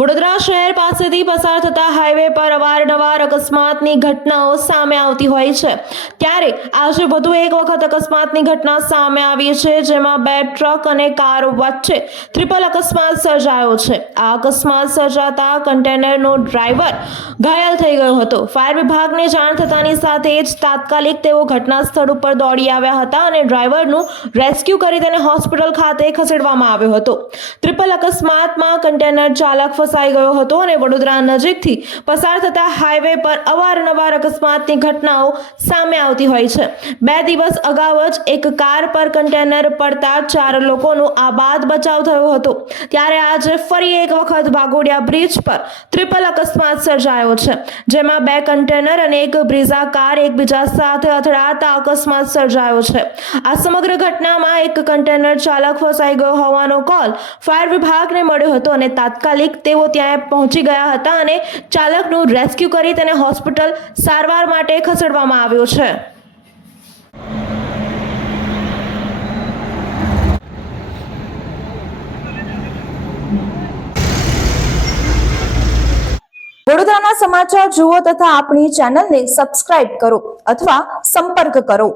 વડોદરા શહેર પાસેથી પસાર થતા હાઈવે પર અવારનવાર અકસ્માતની ઘટનાઓ સામે આવતી હોય છે, ત્યારે આજે વધુ એક વખત અકસ્માતની ઘટના સામે આવી છે, જેમાં બે ટ્રક અને કાર વચ્ચે ટ્રિપલ અકસ્માત સર્જાયો છે। આ અકસ્માત સર્જાતા કન્ટેનરનો ડ્રાઈવર ઘાયલ થઈ ગયો હતો। ફાયર વિભાગને જાણ થતાની સાથે જ તાત્કાલિક તેઓ ઘટના સ્થળ ઉપર દોડી આવ્યા હતા અને ડ્રાઈવરનું રેસ્ક્યુ કરી તેને હોસ્પિટલ ખાતે ખસેડવામાં આવ્યો હતો। ટ્રિપલ અકસ્માતમાં કન્ટેનર ચાલક ફસાઈ ગયો હતો અને વડોદરા નજીકથી પસાર થતા હાઈવે પર અવારનવાર અકસ્માતની ઘટનાઓ સામે આવતી હોય છે। 2 દિવસ અગાઉ જ એક કાર પર કન્ટેનર પડતા 4 લોકોનો આબાદ બચાવ થયો હતો, ત્યારે આજે ફરી એક વખત વાઘોડિયા બ્રિજ પર ટ્રિપલ અકસ્માત સર્જાયો છે, જેમાં 2 કન્ટેનર અને એક બ્રીઝા કાર એકબીજા સાથે અથડાતા અકસ્માત સર્જાયો છે। આ સમગ્ર ઘટનામાં એક કન્ટેનર ચાલક ફસાઈ ગયો હોવાનો કોલ ફાયર વિભાગને મળ્યો હતો અને તાત્કાલિક તેઓ ત્યાં પહોંચી ગયા હતા અને ચાલકનું રેસ્ક્યુ કરી તેને હોસ્પિટલ સારવાર માટે ખસેડવામાં આવ્યો છે। વડોદરાના સમાચાર જુઓ તથા આપણી ચેનલને સબસ્ક્રાઇબ કરો અથવા સંપર્ક કરો।